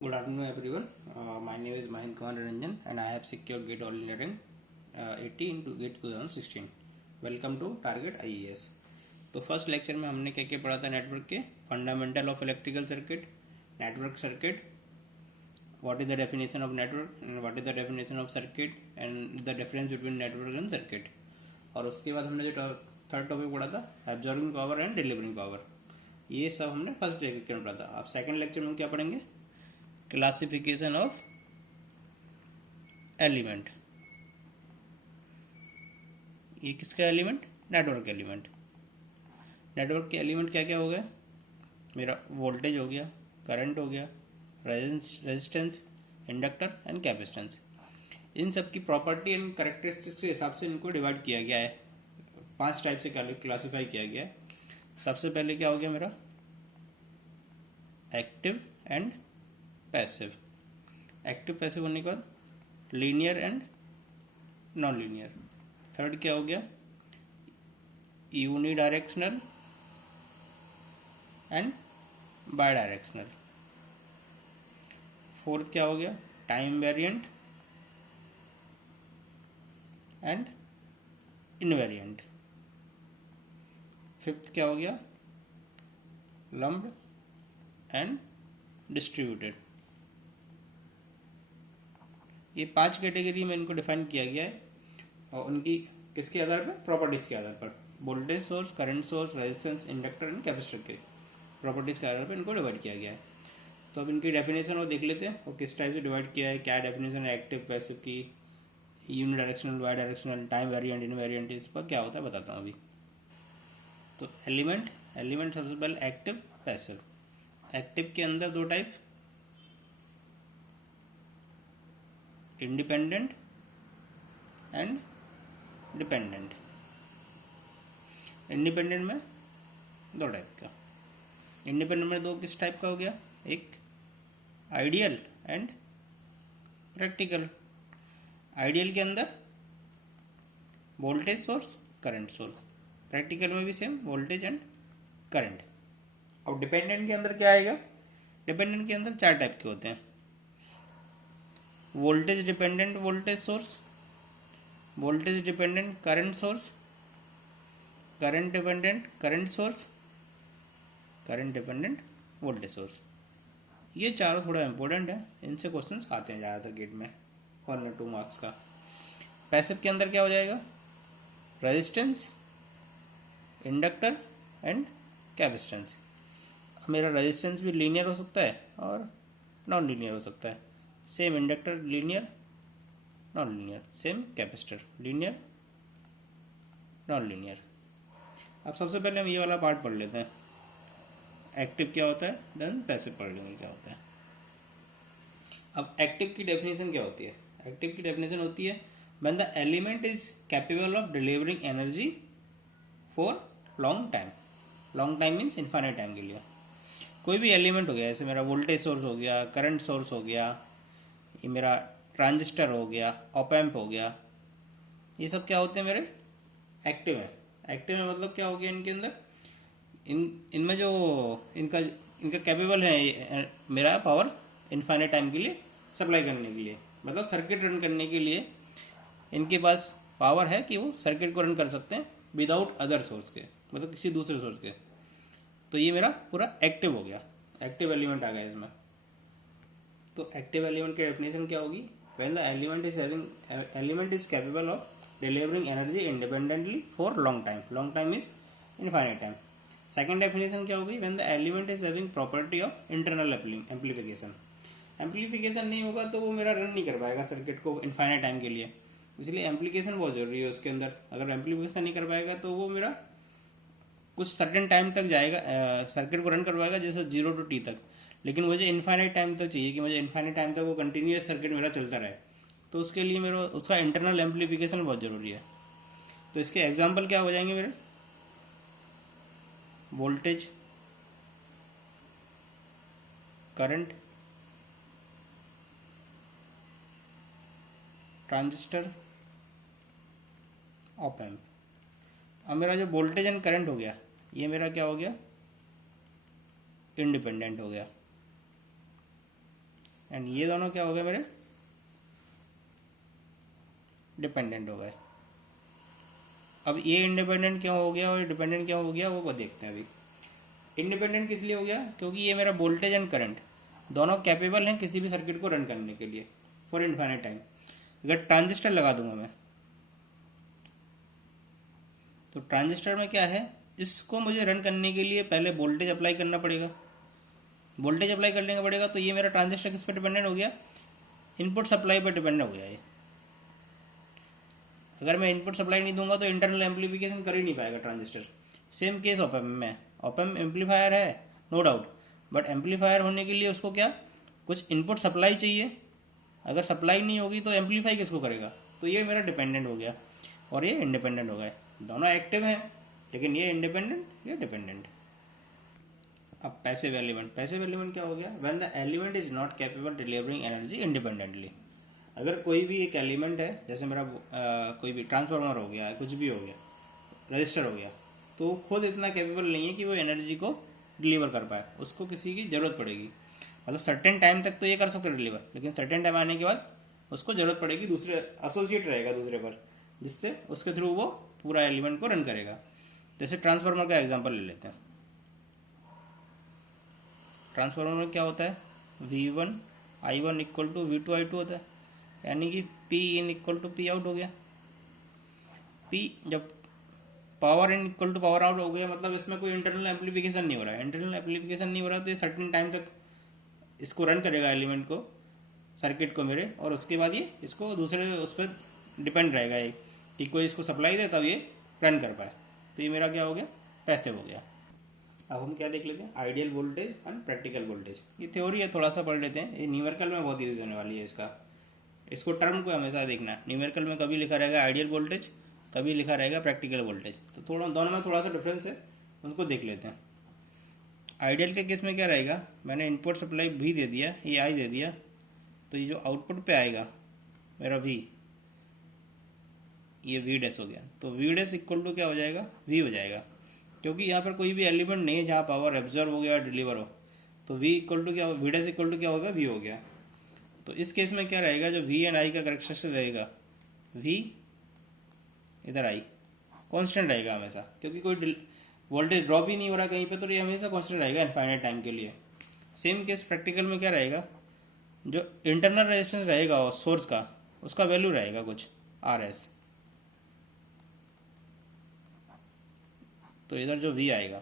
Good afternoon, everyone. My name is Mahind Kumar Ranjan, and I have secured GATE All India Rank 80 into GATE 2016. Welcome to Target IAS. तो first lecture में हमने क्या क्या पढ़ा था network के fundamental of electrical circuit, network circuit, what is the definition of network and what is the definition of circuit and the difference between network and circuit. और उसके बाद हमने जो थर्ड टॉपिक पढ़ा था absorbing power and delivering power. ये सब हमने फर्स्ट लेक्चर में पढ़ा था. अब सेकंड लेक्चर में क्या पढ़ेंगे? Classification of element. ये किसका एलिमेंट? Network element. नेटवर्क के एलिमेंट क्या क्या हो गए? मेरा वोल्टेज हो गया, करंट हो गया, रेजिस्टेंस, इंडक्टर एंड कैपेसिटेंस. इन सब की प्रॉपर्टी एंड कैरेक्टरिस्टिक्स के हिसाब से इनको डिवाइड किया गया है. 5 टाइप से क्लासिफाई किया गया है. सबसे पहले क्या हो गया मेरा? Active and passive. Active passive होने के बाद linear and non linear. Third क्या हो गया? Unidirectional and by directional. Fourth क्या हो गया? Time variant and invariant. Fifth क्या हो गया? Lumped and distributed. ये 5 कैटेगरी में इनको डिफाइन किया गया है और उनकी किसके आधार पर? प्रॉपर्टीज के आधार पर. Voltage source, current source, resistance, inductor and capacitor के प्रॉपर्टीज के आधार पर इनको डिवाइड किया गया है. तो अब इनकी डेफिनेशन और देख लेते हैं और किस टाइप से डिवाइड किया है, क्या डेफिनेशन है एक्टिव पैसिव की, unidirectional, by directional, time variant, invariant, इस पर क्या होता है बताता हूँ अभी. तो एलिमेंट सबसे पहले एक्टिव, पैसिव. एक्टिव के अंदर 2 type, independent and dependent. Independent में 2 टाइप का. इंडिपेंडेंट में 2 किस टाइप का हो गया? एक आइडियल एंड प्रैक्टिकल. आइडियल के अंदर voltage source, current source. Practical में भी सेम वोल्टेज एंड करंट. अब डिपेंडेंट के अंदर क्या आएगा? डिपेंडेंट के अंदर 4 टाइप के होते हैं. Voltage dependent voltage source, voltage dependent current source, current dependent current source, current dependent voltage source. ये चारों थोड़ा इंपॉर्टेंट है, इनसे क्वेश्चंस आते हैं ज़्यादातर गेट में 1 और 2 मार्क्स का. पैसिव के अंदर क्या हो जाएगा? Resistance, inductor and capacitance. मेरा रेजिस्टेंस भी लीनियर हो सकता है और नॉन लीनियर हो सकता है. Same inductor linear, non linear. Same capacitor linear, non linear. अब सबसे पहले हम ये वाला पार्ट पढ़ लेते हैं. एक्टिव क्या होता है, देन पैसिव पढ़ लेंगे क्या होता है. अब एक्टिव की डेफिनेशन क्या होती है? एक्टिव की डेफिनेशन होती है when the element is capable of delivering energy for long time. Long time means infinite time के लिए. कोई भी एलिमेंट हो गया, जैसे मेरा वोल्टेज सोर्स हो गया, करंट सोर्स हो गया, ये मेरा ट्रांजिस्टर हो गया, ऑप एम्प हो गया, ये सब क्या होते हैं मेरे? एक्टिव है. एक्टिव में मतलब क्या हो गया? इनके अंदर इनमें जो इनका इनका कैपेबल है मेरा पावर इनफाइनाइट टाइम के लिए सप्लाई करने के लिए, मतलब सर्किट रन करने के लिए इनके पास पावर है कि वो सर्किट को रन कर सकते हैं विदाउट अदर सोर्स के, मतलब किसी दूसरे सोर्स के. तो ये मेरा पूरा एक्टिव हो गया, एक्टिव एलिमेंट आ गया इसमें. तो एक्टिव एलिमेंट की डेफिनेशन क्या होगी? When the element is capable of delivering energy independently for long time. Long time is infinite time. Second definition क्या होगी? When the element is having property of internal amplification. Amplification नहीं होगा तो वो मेरा रन नहीं कर पाएगा सर्किट को इनफाइनाइट टाइम के लिए. इसलिए एम्प्लीकेशन बहुत जरूरी है उसके अंदर. अगर एम्प्लीफिकेशन नहीं कर पाएगा तो वो मेरा कुछ सर्टेन टाइम तक जाएगा, सर्किट को रन करवाएगा, जैसे 0 to t तक. लेकिन मुझे इनफाइनाइट टाइम तक चाहिए कि मुझे इनफाइनाइट टाइम तक वो कंटिन्यूस सर्किट मेरा चलता रहे. तो उसके लिए मेरा उसका इंटरनल एम्प्लीफिकेशन बहुत ज़रूरी है. तो इसके एग्जांपल क्या हो जाएंगे मेरे? Voltage, current, transistor, op amp. अब मेरा जो वोल्टेज एंड करंट हो गया, ये मेरा क्या हो गया? इंडिपेंडेंट हो गया. एंड ये दोनों क्या हो गए मेरे, डिपेंडेंट हो गए। अब ये इंडिपेंडेंट क्यों हो गया और डिपेंडेंट क्यों हो गया वो देखते हैं अभी। इंडिपेंडेंट किस लिए हो गया, क्योंकि ये मेरा वोल्टेज एंड करंट दोनों कैपेबल हैं किसी भी सर्किट को रन करने के लिए फॉर इनफाइनाइट टाइम। अगर ट्रांजिस्टर लगा दूंगा मैं, तो ट्रांजिस्टर में क्या है, इसको मुझे रन करने के लिए पहले वोल्टेज अप्लाई करना पड़ेगा। वोल्टेज अप्लाई करने का पड़ेगा, तो ये मेरा ट्रांजिस्टर किस पर डिपेंडेंट हो गया, इनपुट सप्लाई पर डिपेंड हो गया ये। अगर मैं इनपुट सप्लाई नहीं दूंगा तो इंटरनल एम्पलीफिकेशन कर ही नहीं पाएगा transistor. Same case op amp में, ऑप एम्प एम्पलीफायर है नो डाउट, बट एम्पलीफायर होने के लिए उसको क्या, कुछ इनपुट सप्लाई चाहिए। अगर सप्लाई नहीं होगी तो एम्पलीफाई किसको करेगा। तो ये मेरा डिपेंडेंट हो गया और ये इंडिपेंडेंट हो गया। दोनों एक्टिव हैं लेकिन ये इंडिपेंडेंट, ये डिपेंडेंट। अब पैसिव एलिमेंट, पैसिव एलिमेंट क्या हो गया, when the element is not capable delivering energy independently. अगर कोई भी एक एलिमेंट है, जैसे मेरा कोई भी ट्रांसफार्मर हो गया, कुछ भी हो गया, रजिस्टर हो गया, तो खुद इतना कैपेबल नहीं है कि वो एनर्जी को डिलीवर कर पाए, उसको किसी की ज़रूरत पड़ेगी। मतलब सर्टेन टाइम तक तो ये कर सकते हैं डिलीवर, लेकिन सर्टेन टाइम आने के बाद उसको ज़रूरत पड़ेगी, दूसरे एसोसिएट रहेगा दूसरे पर, जिससे उसके थ्रू वो पूरा एलिमेंट को रन करेगा। जैसे ट्रांसफार्मर का एग्जांपल ले लेते हैं। ट्रांसफार्मर में क्या होता है, V1 I1 equal to V2 I2 होता है, यानी कि P in equal to P out हो गया। P जब power in equal to power out हो गया, मतलब इसमें कोई इंटरनल एम्पलीफिकेशन नहीं हो रहा है। इंटरनल एम्पलीफिकेशन नहीं हो रहा तो ये सर्टेन टाइम तक इसको रन करेगा एलिमेंट को, सर्किट को मेरे, और उसके बाद ये इसको दूसरे उस पर डिपेंड रहेगा ये कि कोई इसको सप्लाई दे तब ये रन कर पाए। तो ये मेरा क्या हो गया, पैसिव हो गया। अब हम क्या देख लेते हैं, ideal voltage and practical voltage. ये थ्योरी है, थोड़ा सा पढ़ लेते हैं। ये न्यूमेरिकल में बहुत यूज होने वाली है इसको टर्म को हमेशा देखना है। न्यूमेरिकल में कभी लिखा रहेगा आइडियल वोल्टेज, कभी लिखा रहेगा प्रैक्टिकल वोल्टेज। तो थोड़ा दोनों में थोड़ा सा डिफरेंस है, उनको देख लेते हैं। आइडियल के केस में क्या रहेगा, मैंने इनपुट सप्लाई भी दे दिया, ये आई दे दिया, तो ये जो आउटपुट पे आएगा मेरा V, ये V डैश हो गया। तो V डैश इक्वल टू क्या हो जाएगा, V हो जाएगा, क्योंकि यहाँ पर कोई भी एलिमेंट नहीं है जहाँ पावर एब्जॉर्व हो गया डिलीवर हो। तो V इक्वल टू क्या, V डैश इक्वल टू क्या होगा, V हो गया। तो इस केस में क्या रहेगा, जो V एंड I का करेक्टरिस्टिक रहेगा, V इधर I कांस्टेंट रहेगा हमेशा, क्योंकि कोई वोल्टेज ड्रॉप ही नहीं हो रहा कहीं पे, तो ये हमेशा कांस्टेंट रहेगा इनफाइनाइट टाइम के लिए। सेम केस प्रैक्टिकल में क्या रहेगा, जो इंटरनल रेजिस्टेंस रहेगा और सोर्स का, उसका वैल्यू रहेगा कुछ RS। तो इधर जो V आएगा,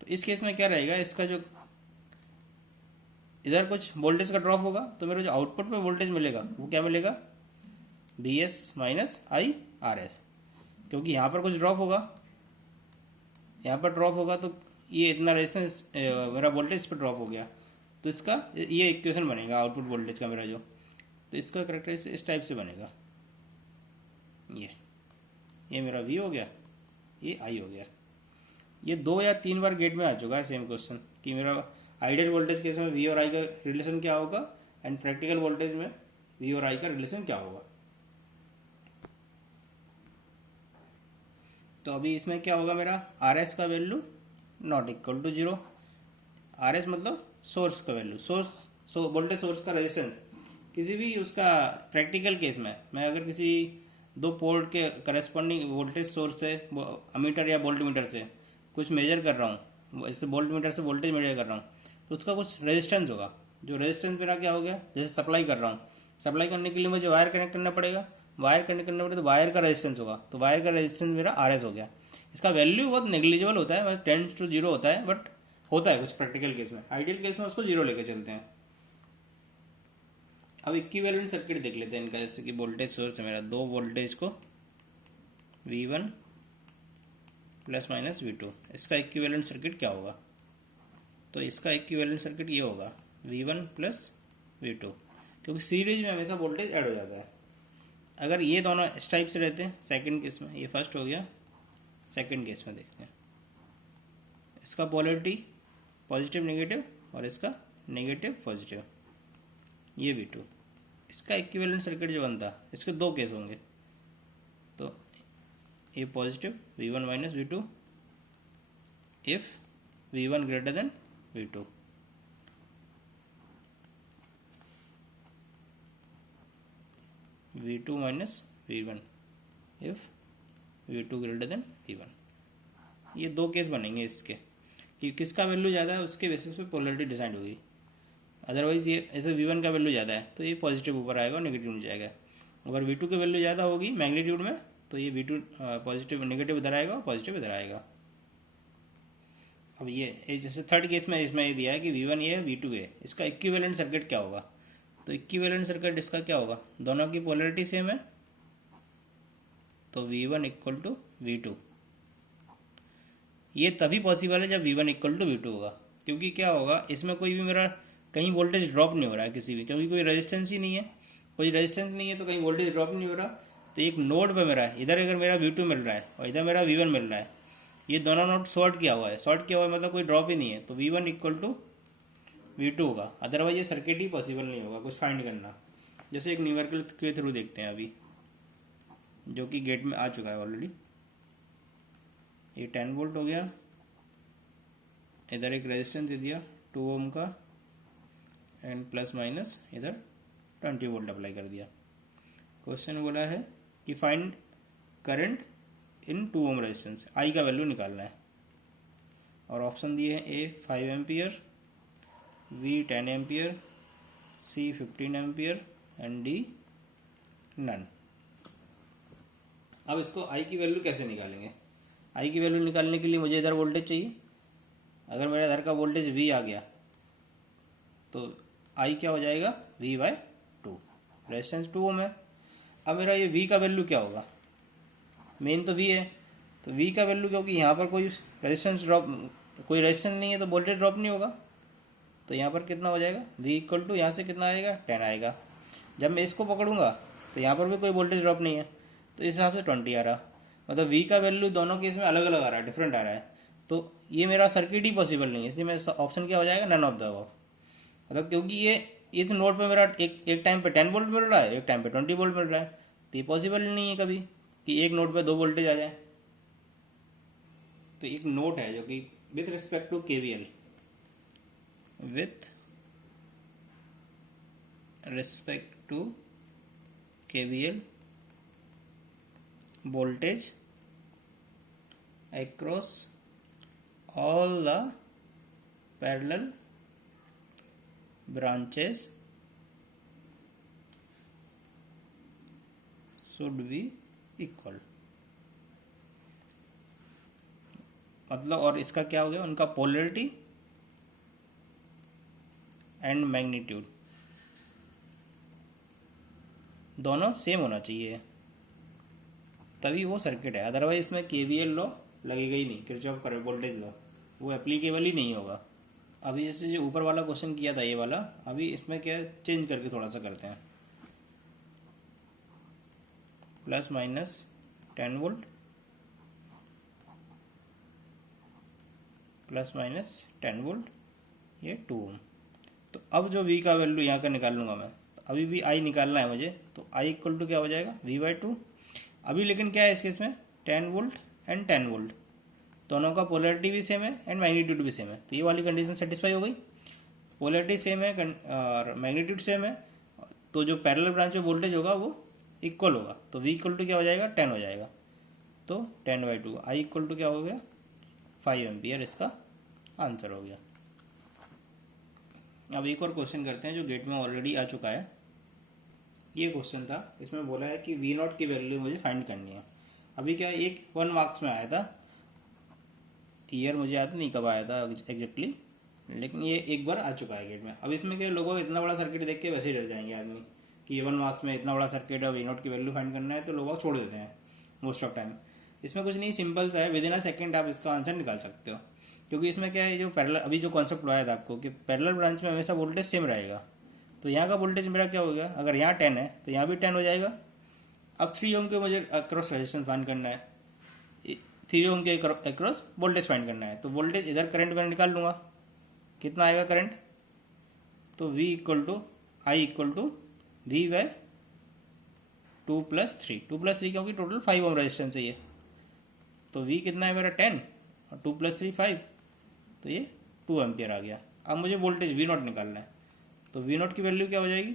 तो इस केस में क्या रहेगा, इसका जो इधर कुछ वोल्टेज का ड्रॉप होगा, तो मेरा जो आउटपुट में वोल्टेज मिलेगा वो क्या मिलेगा, VS माइनस I RS। क्योंकि यहाँ पर कुछ ड्रॉप होगा, यहाँ पर ड्रॉप होगा, तो ये इतना रेजिस्टेंस मेरा वोल्टेज इस पर ड्रॉप हो गया, तो इसका ये इक्वेशन बनेगा आउटपुट वोल्टेज का मेरा जो। तो इसका करेक्टरिस्टिक इस टाइप से बनेगा, ये मेरा V हो गया, ये I हो गया। ये 2 या 3 बार गेट में आ चुका है सेम क्वेश्चन कि मेरा आइडियल वोल्टेज केस में V और I का रिलेशन क्या होगा एंड प्रैक्टिकल वोल्टेज में V और I का रिलेशन क्या होगा। तो अभी इसमें क्या होगा, मेरा RS का value not equal to 0। RS मतलब सोर्स का वैल्यू, वोल्टेज सोर्स का रेजिस्टेंस। किसी भी उसका प्रैक्टिकल केस में मैं अगर किसी 2 पोर्ट के करस्पॉन्डिंग वोल्टेज सोर्स से, अमीटर या वोल्ट मीटर से कुछ मेजर कर रहा हूँ, इससे वोल्ट मीटर से वोल्टेज मेजर कर रहा हूँ, तो उसका कुछ रेजिस्टेंस होगा। जो रेजिस्टेंस मेरा क्या हो गया, जैसे सप्लाई कर रहा हूँ, सप्लाई करने के लिए मुझे वायर कनेक्ट करना पड़ेगा, वायर कनेक्ट करना पड़ेगा तो वायर का रेजिस्टेंस होगा, तो वायर का रेजिस्टेंस मेरा RS हो गया। इसका वैल्यू बहुत नेग्लिजिबल होता है, 10 to 0 होता है, बट होता है कुछ प्रैक्टिकल केस में। आइडियल केस में उसको 0 लेके चलते हैं। अब इक्विवेलेंट सर्किट देख लेते हैं इनका। जैसे कि वोल्टेज सोर्स है मेरा, 2 वोल्टेज को V1 प्लस माइनस V2, इसका इक्विवेलेंट सर्किट क्या होगा। तो इसका इक्विवेलेंट सर्किट ये होगा V1 प्लस V2, क्योंकि सीरीज में हमेशा वोल्टेज ऐड हो जाता है। अगर ये दोनों इस टाइप से रहते हैं सेकंड केस में, ये फर्स्ट हो गया, सेकंड केस में देखते हैं। इसका पोलैरिटी पॉजिटिव नेगेटिव और इसका नेगेटिव पॉजिटिव, ये V2। इसका इक्विवेलेंट सर्किट जो बनता, इसके 2 केस होंगे। तो ये positive V1 minus V2 if V1 greater than V2। V2 minus V1 if V2 greater than V1। ये दो केस बनेंगे इसके कि किसका वैल्यू ज़्यादा है उसके बेसिस पे पोलरिटी डिसाइड होगी। अदरवाइज ये ऐसे V1 का वैल्यू ज़्यादा है तो ये पॉजिटिव ऊपर आएगा और नेगेटिव नीचे जाएगा। अगर V2 की वैल्यू ज़्यादा होगी मैग्नीट्यूड में तो ये V2 पॉजिटिव नेगेटिव इधर आएगा और पॉजिटिव इधर आएगा। अब ये जैसे थर्ड केस में इसमें ये दिया है कि V1 ये है V2 है, इसका इक्विवेलेंट सर्किट क्या होगा। तो इक्विवेलेंट सर्किट इसका क्या होगा, दोनों की पोलरिटी सेम है तो V1 इक्वल टू V2। ये तभी पॉसिबल है जब V1 इक्वल टू V2 होगा, क्योंकि क्या होगा इसमें कोई भी मेरा कहीं वोल्टेज ड्रॉप नहीं हो रहा है किसी भी, क्योंकि कोई रेजिस्टेंस ही नहीं है, कोई रेजिस्टेंस नहीं है तो कहीं वोल्टेज ड्रॉप नहीं हो रहा। तो एक नोड पे मेरा इधर अगर मेरा V2 मिल रहा है और इधर मेरा V1 मिल रहा है, ये दोनों नोड शॉर्ट किया हुआ है, शॉर्ट किया हुआ है मतलब कोई ड्रॉप ही नहीं है, तो V1 इक्वल टू V2 होगा। अदरवाइज ये सर्किट ही पॉसिबल नहीं होगा कुछ फाइंड करना। जैसे एक न्यूमेरिकल के थ्रू देखते हैं अभी, जो कि गेट में आ चुका है ऑलरेडी। ये 10 वोल्ट हो गया, इधर एक रेजिस्टेंस दे दिया 2 ओम का एंड प्लस माइनस इधर 20 वोल्ट अप्लाई कर दिया। क्वेश्चन बोला है कि find current in 2 ohm resistance, I का वैल्यू निकालना है और ऑप्शन दिए हैं A 5 ampere, B 10 ampere, C 15 ampere and D none. अब इसको आई की वैल्यू कैसे निकालेंगे, आई की वैल्यू निकालने के लिए मुझे इधर वोल्टेज चाहिए। अगर मेरे इधर का वोल्टेज V आ गया तो आई क्या हो जाएगा V/2, रेजिस्टेंस 2 ओम है। अब मेरा ये V का वैल्यू क्या होगा, मेन तो V है, तो V का वैल्यू क्योंकि यहाँ पर कोई रेजिस्टेंस नहीं है तो वोल्टेज ड्रॉप नहीं होगा, तो यहाँ पर कितना हो जाएगा V इक्वल टू यहाँ से कितना आएगा 10 आएगा। जब मैं इसको पकड़ूंगा तो यहाँ पर भी कोई वोल्टेज ड्रॉप नहीं है तो इस हिसाब से 20 आ रहा, मतलब V का वैल्यू दोनों केस में अलग अलग आ रहा है, डिफरेंट आ रहा है, तो ये मेरा सर्किट ही पॉसिबल नहीं है। इसलिए मेरा ऑप्शन क्या हो जाएगा नन ऑफ द अबव। मतलब क्योंकि ये इस नोड पे मेरा एक टाइम पे 10 वोल्ट मिल रहा है, एक टाइम पे 20 वोल्ट मिल रहा है, तो ये पॉसिबल नहीं है कभी कि एक नोड पे 2 वोल्टेज आ जाए। तो एक नोट है जो कि with respect to KVL, with respect to KVL voltage across all the parallel branches should be equal। मतलब और इसका क्या हो गया, उनका पोलरिटी एंड मैग्नीट्यूड दोनों सेम होना चाहिए तभी वो सर्किट है। अदरवाइज इसमें KVL लॉ लगेगा ही नहीं, किरचॉफ करंट वोल्टेज लॉ वो एप्लीकेबल ही नहीं होगा। अभी जैसे जो ऊपर वाला क्वेश्चन किया था ये वाला, अभी इसमें क्या चेंज करके थोड़ा सा करते हैं, plus minus 10 volt plus minus 10 volt, ये 2 ओम। तो अब जो V का वैल्यू यहाँ का निकाल लूंगा मैं, तो अभी भी I निकालना है मुझे, तो I इक्वल टू क्या हो जाएगा V/2। अभी लेकिन क्या है इसके इसमें 10 वोल्ट एंड 10 वोल्ट दोनों का पोलरिटी भी सेम है एंड मैग्नीट्यूड भी सेम है, तो ये वाली कंडीशन सेटिस्फाई हो गई। पोलरिटी सेम है और मैग्नीट्यूड सेम है, तो जो पैरेलल ब्रांच में वोल्टेज होगा वो इक्वल होगा, तो V इक्वल टू क्या हो जाएगा 10 हो जाएगा, तो 10/2 I इक्वल टू क्या हो गया 5 एम्पियर, इसका आंसर हो गया। अब एक और क्वेश्चन करते हैं जो गेट में ऑलरेडी आ चुका है। ये क्वेश्चन था, इसमें बोला है कि V0 की वैल्यू मुझे फाइंड करनी है। अभी क्या एक 1 मार्क्स में आया था, ईयर मुझे याद नहीं कब आया था एग्जैक्टली, लेकिन ये एक बार आ चुका है गेट में। अब इसमें क्या लोगों को इतना बड़ा सर्किट देख के वैसे ही डर जाएंगे आदमी कि ये 1 मार्क्स में इतना बड़ा सर्किट है, V0 की वैल्यू फाइंड करना है, तो लोग छोड़ देते हैं मोस्ट ऑफ टाइम। इसमें कुछ नहीं, सिंपल सा है, विद इन अ सेकेंड आप इसका आंसर निकाल सकते हो, क्योंकि इसमें क्या है जो पैरेलल अभी जो कॉन्सेप्ट लगाया था आपको कि पैरेलल ब्रांच में हमेशा वोल्टेज सेम रहेगा। तो यहाँ का वोल्टेज मेरा क्या हो गया, अगर यहाँ 10 है तो यहाँ भी 10 हो जाएगा। अब 3 ओम के मुझे अक्रॉस रेजिस्टेंस फाइंड करना है, 3 ओम के अक्रॉस वोल्टेज फाइंड करना है, तो वोल्टेज इधर करंट में निकाल लूँगा, कितना आएगा करंट, तो V equal to I equal to V/2 + 3, 2 + 3 क्योंकि टोटल 5 ओम रेजिस्टेंस है ये, तो V कितना है मेरा 10 और 2 + 3 5, तो ये 2 एम्पियर आ गया। अब मुझे वोल्टेज V0 निकालना है, तो V0 की वैल्यू क्या हो जाएगी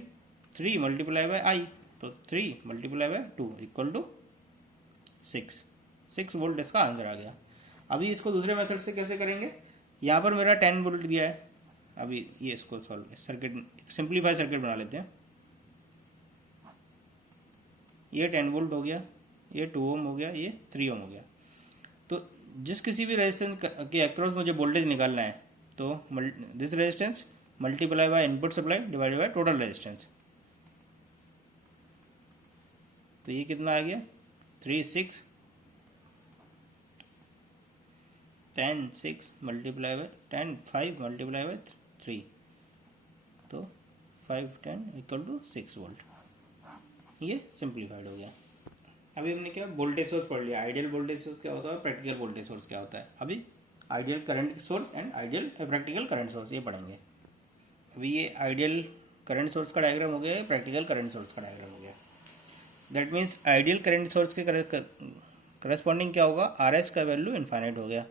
3 × I, तो 3 multiply by 2 equal to 6 volt इसका आंसर आ गया। अभी इसको दूसरे मेथड से कैसे करेंगे, यहाँ पर मेरा 10 वोल्ट दिया है। अभी ये इसको सॉल्व सर्किट सिंप्लीफाई सर्किट बना लेते हैं। ये 10 वोल्ट हो गया, ये 2 ओम हो गया, ये 3 ओम हो गया। तो जिस किसी भी रेजिस्टेंस के अक्रॉस मुझे वोल्टेज निकालना है तो this resistance multiply by input supply divided by total resistance. तो ये कितना आ गया 3 6 10 6 मल्टीप्लाई बाय 10 5 मल्टीप्लाई बाय 3 तो 5 10 इक्वल टू 6 वोल्ट। ये सिंप्लीफाइड हो गया। अभी हमने क्या वोल्टेज सोर्स पढ़ लिया, आइडियल वोल्टेज सोर्स क्या होता है, प्रैक्टिकल वोल्टेज सोर्स क्या होता है। अभी ideal current source and ideal practical current source ये पढ़ेंगे। अभी ये आइडियल करंट सोर्स का डायग्राम हो गया, प्रैक्टिकल करंट सोर्स का डायग्राम हो गया। That means ideal current source के करस्पॉन्डिंग क्या होगा, आर एस का वैल्यू इन्फाइनाइट हो गया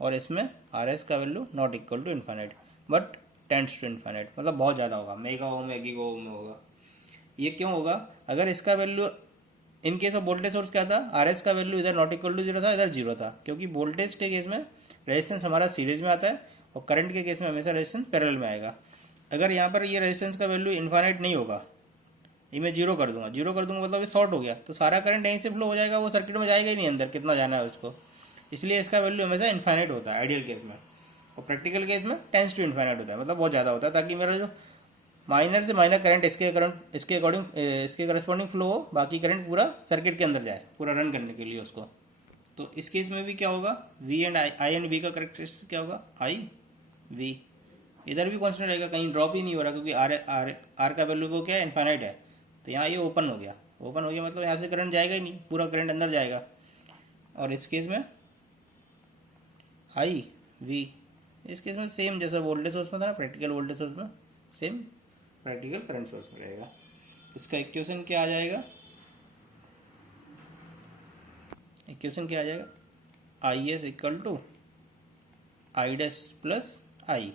और इसमें आर एस का value not equal to infinite but tends to infinite, मतलब बहुत ज़्यादा होगा, मेगा ओम गीगा ओम में होगा। ये क्यों होगा, अगर इसका value in case of voltage source क्या था, आर एस का वैल्यू इधर नॉट इक्वल टू 0 था, इधर 0 था, क्योंकि वोल्टेज के केस में रेजिस्टेंस हमारा सीरीज में आता है और करंट के केस में हमेशा रेजिस्टेंस पैरेलल में आएगा। अगर यहाँ पर ये रेजिस्टेंस का वैल्यू इन्फाइनाइट नहीं होगा, ये मैं 0 कर दूंगा, 0 कर दूंगा मतलब ये शॉर्ट हो गया, तो सारा करंट यहीं से फ्लो हो जाएगा, वो सर्किट में जाएगा ही नहीं अंदर, कितना जाना है उसको। इसलिए इसका वैल्यू हमेशा इन्फाइनाइट होता है आइडियल केस में, और प्रैक्टिकल केस में टेंस टू इन्फाइनाइट होता है, मतलब बहुत ज़्यादा होता है, ताकि मेरा जो माइनर से माइनर करंट इसके अकॉर्डिंग इसके करस्पॉन्डिंग फ्लो हो, बाकी करंट पूरा सर्किट के अंदर जाए पूरा रन करने के लिए उसको। तो इस केस में भी क्या होगा, V and I and V का करेक्टरिस्टिक क्या होगा, आई वी। इधर भी कॉन्स्टेंट रहेगा, कहीं ड्रॉप ही नहीं हो रहा, क्योंकि आर का वैल्यू वो क्या है, इन्फाइनाइट है। तो यहाँ ये ओपन हो गया, ओपन हो गया मतलब यहाँ से करंट जाएगा ही नहीं, पूरा करंट अंदर जाएगा। और इस केस में आई वी, इस केस में सेम जैसा वोल्टेज सोर्स में था ना, प्रैक्टिकल वोल्टेज सोर्स में सेम प्रैक्टिकल करंट सोर्स में रहेगा। इसका इक्वेशन क्या आ जाएगा, इक्वेशन क्या आ जाएगा, I S equal to I dash plus I,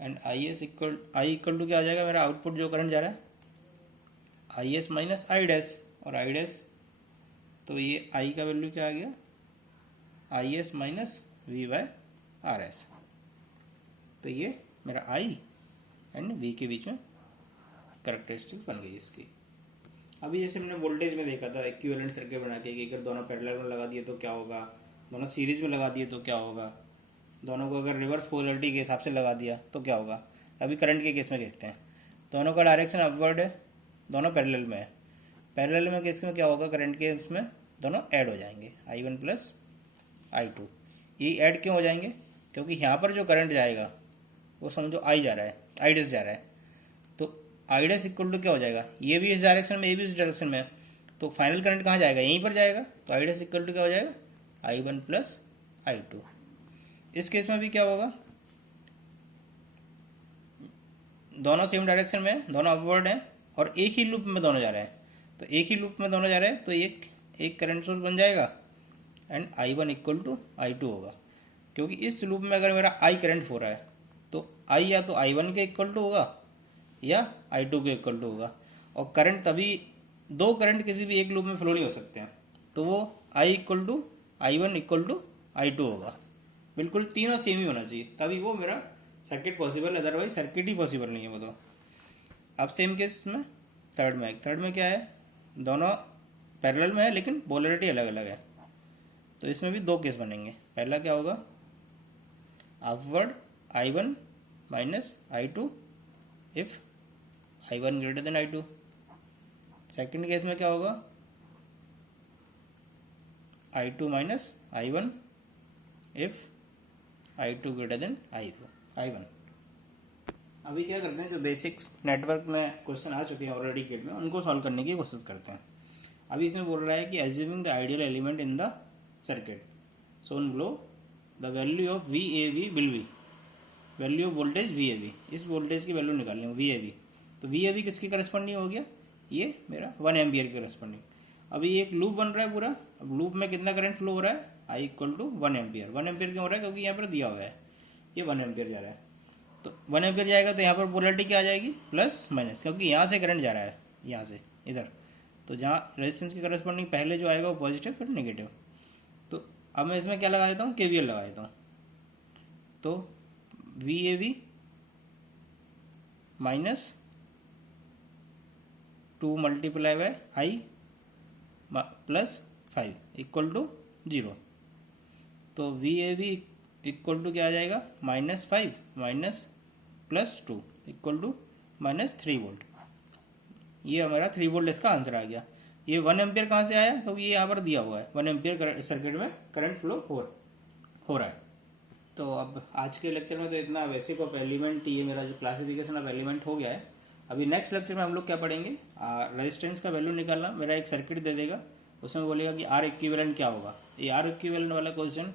and I equal to क्या आ जाएगा, मेरा आउटपुट जो करंट जा रहा है आई एस माइनस आई डैश, और आई डैश तो ये आई का वैल्यू क्या आ गया, I S minus V by R S. तो ये मेरा आई एंड वी के बीच में कैरेक्टरिस्टिक्स बन गई इसकी। अभी जैसे हमने वोल्टेज में देखा था इक्विवेलेंट सर्किट बना के कि अगर दोनों पैरेलल में लगा दिए तो क्या होगा, दोनों सीरीज में लगा दिए तो क्या होगा, दोनों को अगर रिवर्स पोलरिटी के हिसाब से लगा दिया तो क्या होगा। अभी करंट के केस में देखते हैं, दोनों का डायरेक्शन अपवर्ड है, दोनों पैरेलल में है, पैरेलल में केस में क्या होगा, करंट के उसमें दोनों ऐड हो जाएंगे, I1 प्लस I2। ये ऐड क्यों हो जाएंगे, क्योंकि यहाँ पर जो करंट जाएगा वो समझो आई जा रहा है, आई डैश जा रहा है, तो आई डैश इक्वल टू क्या हो जाएगा, ये भी इस डायरेक्शन में, ये भी इस डायरेक्शन में, तो फाइनल करंट कहाँ जाएगा, यहीं पर जाएगा। तो आई डैश इक्वल टू क्या हो जाएगा, I1 प्लस I2। इस केस में भी क्या होगा, दोनों सेम डायरेक्शन में, दोनों अपवर्ड हैं और एक ही लूप में दोनों जा रहे हैं, तो एक ही लूप में दोनों जा रहे हैं तो एक करंट सोर्स बन जाएगा and I1 equal to I2 होगा, क्योंकि इस लूप में अगर मेरा I करंट हो रहा है तो I या तो I1 के इक्वल टू होगा या I2 के इक्वल टू होगा, और करंट तभी, दो करंट किसी भी एक लूप में फ्लो नहीं हो सकते हैं, तो वो I equal to I1 equal to I2 होगा, बिल्कुल तीनों सेम ही होना चाहिए, तभी वो मेरा सर्किट पॉसिबल, अदरवाइज सर्किट ही पॉसिबल नहीं है वो तो। अब सेम केस में थर्ड में क्या है, दोनों पैरेलल में है लेकिन पोलरिटी अलग अलग है, तो इसमें भी दो केस बनेंगे। पहला क्या होगा, upward I1 minus I2 if I1 greater than I2। Second case में क्या होगा, I2 minus I1 if I2 greater than I1। अभी क्या करते हैं, जो बेसिक्स नेटवर्क में क्वेश्चन आ चुके हैं ऑलरेडी गेट में, उनको सॉल्व करने की कोशिश करते हैं। अभी इसमें बोल रहा है कि assuming the ideal element in the circuit shown below, the value of VAB will be, value of voltage VAB, इस वोल्टेज की वैल्यू निकालनी है VAB। तो VAB किसकी करस्पॉन्डिंग हो गया, ये मेरा 1 एम्पियर की करस्पॉन्डिंग। अभी एक लूप बन रहा है पूरा, अब लूप में कितना करंट फ्लो हो रहा है, I equal to 1 ampere. 1 ampere क्यों हो रहा है, क्योंकि यहाँ पर दिया हुआ है ये 1 एम्पियर जा रहा है, तो 1 एम्पियर जाएगा तो यहाँ पर पोलरिटी क्या आ जाएगी, प्लस माइनस, क्योंकि यहाँ से करंट जा रहा है, यहाँ से इधर, तो जहाँ रेजिस्टेंस की करस्पॉन्डिंग पहले जो आएगा वो पॉजिटिव फिर नेगेटिव। तो अब मैं इसमें क्या लगा देता हूँ, KVL लगा देता हूँ। तो VAB minus 2 multiply by I plus 5 equal to 0। तो VAB इक्वल टू क्या आ जाएगा, -5 minus plus 2 equal to -3 volt. ये हमारा 3 वोल्ट इसका आंसर आ गया। ये 1 एम्पियर कहाँ से आया, तो ये यहाँ पर दिया हुआ है 1 एम्पियर सर्किट में करंट फ्लो हो रहा है। तो अब आज के लेक्चर में तो इतना बेसिक ऑफ एलिमेंट, ये मेरा जो क्लासिफिकेशन ऑफ एलिमेंट हो गया है। अभी नेक्स्ट लेक्चर में हम लोग क्या पढ़ेंगे, रेजिस्टेंस का वैल्यू निकालना। मेरा एक सर्किट दे देगा, उसमें बोलेगा कि R इक्विवेलेंट क्या होगा। ये R इक्विवेलेंट वाला क्वेश्चन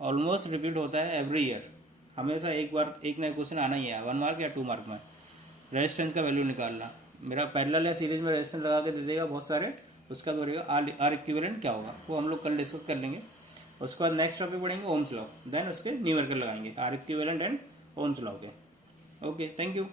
ऑलमोस्ट रिपीट होता है एवरी ईयर, हमेशा एक नया क्वेश्चन आना ही है 1 मार्क या 2 मार्क में। रेजिस्टेंस का वैल्यू निकालना, मेरा पैरेलल या सीरीज में रेजिस्टेंस लगा के दे देगा बहुत सारे, उसका बोलेगा R इक्विवेलेंट क्या होगा, वो हम लोग कल डिस्कस कर लेंगे। उसके बाद नेक्स्ट टॉपिक पढ़ेंगे ओम्स लॉ, देन उसके न्यूमेरिकल लगाएंगे R equivalent and ohm's law के। Okay, thank you.